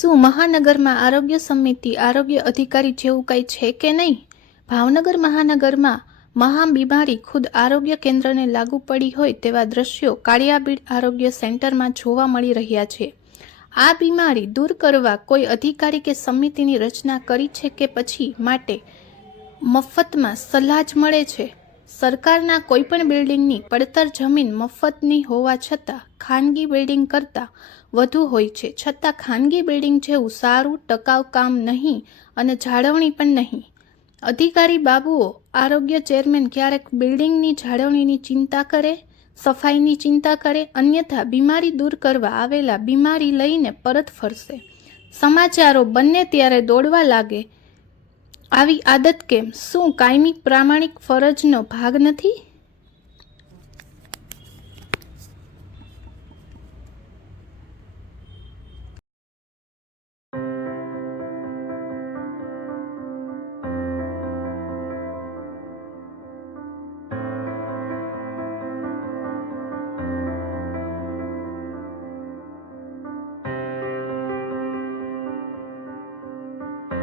શું મહાનગરમાં આરોગ્ય સમિતિ આરોગ્ય અધિકારી જેવું કંઈ છે કે નહીં? ભાવનગર મહાનગરમાં મહાબીમારી ખુદ આરોગ્ય કેન્દ્રને લાગુ પડી હોય તેવા દ્રશ્યો કાળિયાબીડ આરોગ્ય સેન્ટરમાં જોવા મળી રહ્યા છે. આ બીમારી દૂર કરવા કોઈ અધિકારી કે સમિતિની રચના કરી છે કે પછી માટે મફતમાં સલાહ જ મળે છે? સરકારના કોઈપણ બિલ્ડિંગની પડતર જમીન મફતની હોવા છતાં ખાનગી બિલ્ડિંગ કરતાં વધુ હોય છે. છતાં ખાનગી બિલ્ડિંગ જેવું સારું ટકાઉ કામ નહીં અને જાળવણી પણ નહીં. અધિકારી બાબુઓ, આરોગ્ય ચેરમેન ક્યારેક બિલ્ડિંગની જાળવણીની ચિંતા કરે, સફાઈની ચિંતા કરે, અન્યથા બીમારી દૂર કરવા આવેલા બીમારી લઈને પરત ફરશે. સમાચારો બંને ત્યારે દોડવા લાગે. આવી આદત કેમ? શું કાયમી પ્રામાણિક ફરજનો ભાગ નથી?